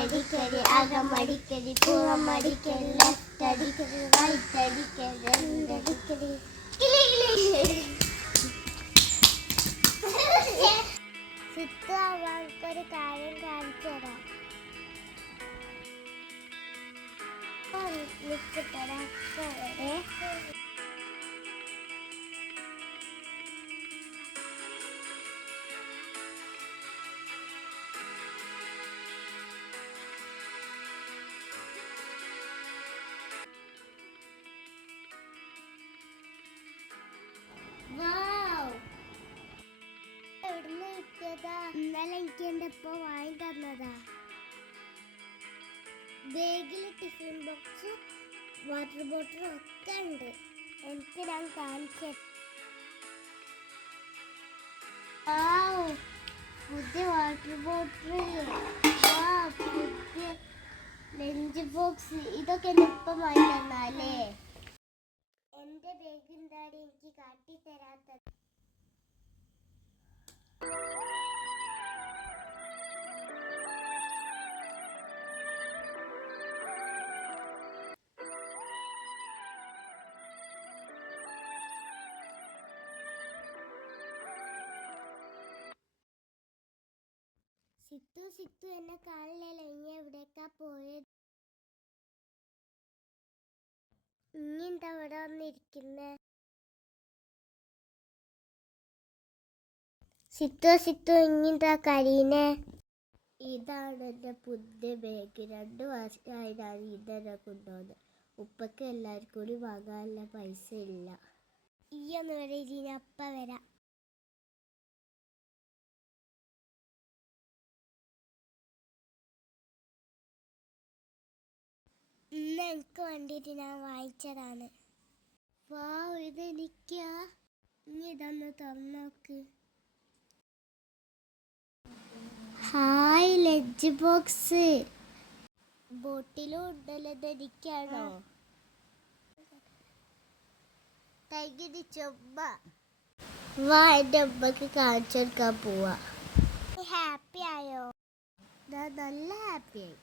അടിക്കടി അകമടിക്കടി പുറമടിക്കടി ലെഫ്റ്റ് അടിക്കടി റൈറ്റ് അടിക്കടി രണ്ടടിക്കടി സിത്തു അവർക്കൊരു കാര്യം കാണിച്ചു തരാം. ഇന്നലെ എനിക്ക് എൻ്റെ ഉപ്പ വാങ്ങി തന്നതാ. ബാഗില് ടിഫിൻ ബോക്സ് വാട്ടർ ബോട്ടിൽ ഒക്കെ ഉണ്ട്. എനിക്ക് ഞാൻ കാണിച്ചു. പുതിയ വാട്ടർ ബോട്ടിൽ, പുതിയ ലഞ്ച് ബോക്സ്, ഇതൊക്കെ എൻ്റെ ഉപ്പ വാങ്ങി തന്നാലേ. എൻ്റെ ബാഗ് എന്താണ് എനിക്ക് കാട്ടിത്തരാത്തത്? സിത്തു എന്നെ കാണില്ലല്ലോ. ഇനി എവിടേക്കാ പോയത്? ഇനി എന്താ ഇവിടെ വന്നിരിക്കുന്നേ? സിത്തു ഇനി എന്താ കരീനെ? ഇതാണ് എൻ്റെ പുതിയ ബാഗ്. 2 വർഷമായി ഞാൻ ഇതന്നെ കൊണ്ടുപോകുന്നത്. ഉപ്പക്ക് എല്ലാവർക്കും കൂടി വാങ്ങാനുള്ള പൈസ ഇല്ല. ഈ ഒന്ന് വരെ ഇനി അപ്പ വരാം. ഇന്ന് എനിക്ക് വേണ്ടിയിട്ട് ഞാൻ വായിച്ചതാണ്. ഇതെനിക്കാ. ഇനി ഇതൊന്ന് തുറന്നോക്ക്. Hi lunch box. ബോട്ടിലും ഉണ്ടല്ലോ. ഇതെനിക്കാണോ? തകിടി ചുമ്മ എൻ്റെ അമ്മക്ക് കാണിച്ചു കൊടുക്കാൻ പോവാ. ഹാപ്പി ആയോ? ഞാൻ നല്ല ഹാപ്പിയായി.